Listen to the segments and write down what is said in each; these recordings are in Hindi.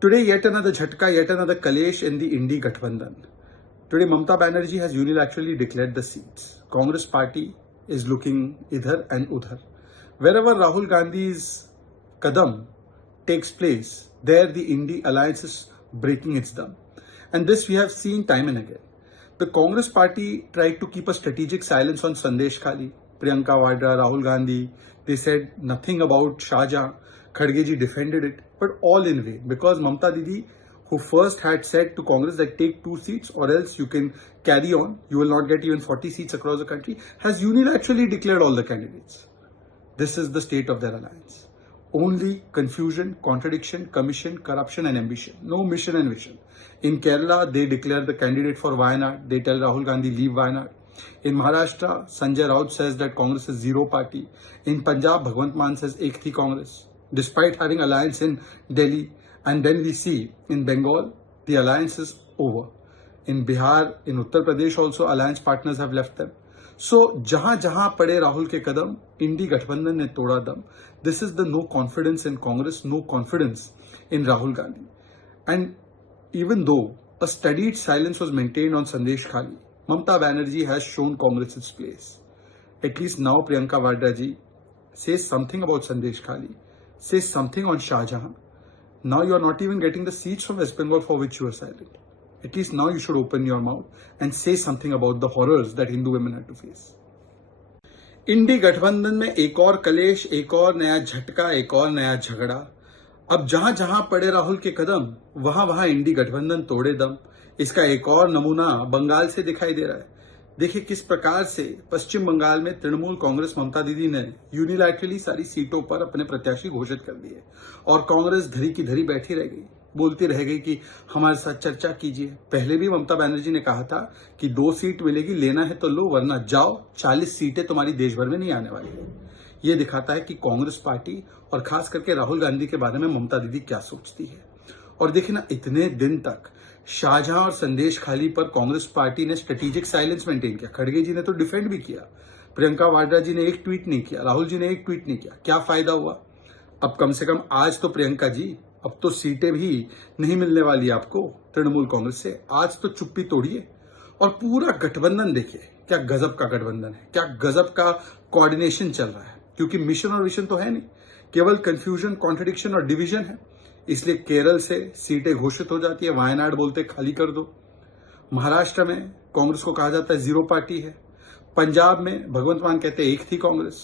Today, yet another jhatka, yet another kalesh in the Indi Gathbandhan. Today, Mamata Banerjee has unilaterally declared the seats. Congress party is looking idhar and udhar. Wherever Rahul Gandhi's kadam takes place, there the Indi alliance is breaking its dam. And this we have seen time and again. The Congress party tried to keep a strategic silence on Sandesh Khali, Priyanka Vadra, Rahul Gandhi. They said nothing about Shahjahan. Khadge ji defended it, but all in vain, because Mamata Didi, who first had said to Congress that take 2 seats or else you can carry on, you will not get even 40 seats across the country, has unilaterally declared all the candidates. This is the state of their alliance. Only confusion, contradiction, commission, corruption and ambition. No mission and vision. In Kerala, they declare the candidate for Wayanad. They tell Rahul Gandhi, leave Wayanad. In Maharashtra, Sanjay Raut says that Congress is zero party. In Punjab, Bhagwant Mann says ek thi Congress, despite having alliance in Delhi. And then we see in Bengal, the alliance is over. In Bihar, in Uttar Pradesh also, alliance partners have left them. So, jahan jahan pade Rahul ke kadam, Indi Gathbandhan ne toda dam. This is the no confidence in Congress, no confidence in Rahul Gandhi. And even though a studied silence was maintained on Sandesh Khali, Mamata Banerjee has shown Congress its place. At least now Priyanka Vadra ji says something about Sandesh Khali, says something on Shahjahan. Now you are not even getting the seats from West Bengal for which you are silent. At least now you should open your mouth and say something about the horrors that Hindu women had to face. इंडी गठबंधन में एक और कलेश, एक और नया झटका, एक और नया झगड़ा. अब जहां जहां पड़े राहुल के कदम, वहां वहां इंडी गठबंधन तोड़े दम. इसका एक और नमूना बंगाल से दिखाई दे रहा है. देखिए किस प्रकार से पश्चिम बंगाल में तृणमूल कांग्रेस ममता दीदी ने यूनिलैटरली सारी सीटों पर अपने प्रत्याशी घोषित कर दिए और कांग्रेस धरी की धरी बैठी रह गई, बोलती रह गई कि हमारे साथ चर्चा कीजिए. पहले भी ममता बनर्जी ने कहा था कि 2 सीट मिलेगी, लेना है तो लो वरना जाओ, 40 सीटें तुम्हारी देश भर में नहीं आने वाली है. ये दिखाता है कि कांग्रेस पार्टी और खास करके राहुल गांधी के बारे में ममता दीदी क्या सोचती है. और देखिए ना, इतने दिन तक शाहजहां और संदेश खाली पर कांग्रेस पार्टी ने स्ट्रेटेजिक साइलेंस मेंटेन किया. खड़गे जी ने तो डिफेंड भी किया, प्रियंका वाड्रा जी ने एक ट्वीट नहीं किया, राहुल जी ने एक ट्वीट नहीं किया. क्या फायदा हुआ? अब कम से कम आज तो प्रियंका जी, अब तो सीटें भी नहीं मिलने वाली आपको तृणमूल कांग्रेस से. आज तो चुप्पी तोड़िए और पूरा गठबंधन देखिए. क्या गजब का गठबंधन है, क्या गजब का कोऑर्डिनेशन चल रहा है. क्योंकि मिशन और विजन तो है नहीं, केवल कंफ्यूजन, कॉन्ट्रडिक्शन और डिवीजन है. इसलिए केरल से सीटें घोषित हो जाती है, वायनाड बोलते खाली कर दो. महाराष्ट्र में कांग्रेस को कहा जाता है जीरो पार्टी है. पंजाब में भगवंत मान कहते हैं एक थी कांग्रेस.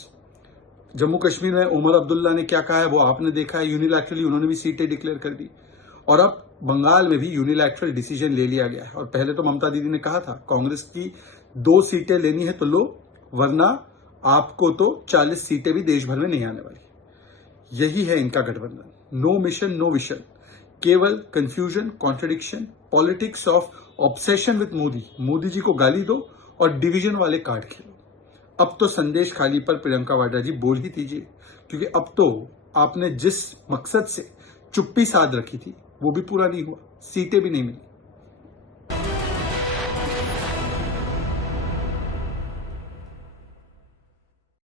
जम्मू कश्मीर में उमर अब्दुल्ला ने क्या कहा है वो आपने देखा है, यूनिलैटरली उन्होंने भी सीटें डिक्लेयर कर दी. और अब बंगाल में भी यूनिलैटरल डिसीजन ले लिया गया है. और पहले तो ममता दीदी ने कहा था कांग्रेस की 2 सीटें लेनी है तो लो, वरना आपको तो 40 सीटें भी देश भर में नहीं आने वाली. यही है इनका गठबंधन. नो मिशन, नो विजन, केवल confusion, contradiction, politics of obsession with Modi. Modi ji को गाली दो और डिवीजन वाले कार्ड खेलो. अब तो संदेश खाली पर प्रियंका वाड्रा जी बोल ही दीजिए, क्योंकि अब तो आपने जिस मकसद से चुप्पी साध रखी थी वो भी पूरा नहीं हुआ, सीटें भी नहीं मिली.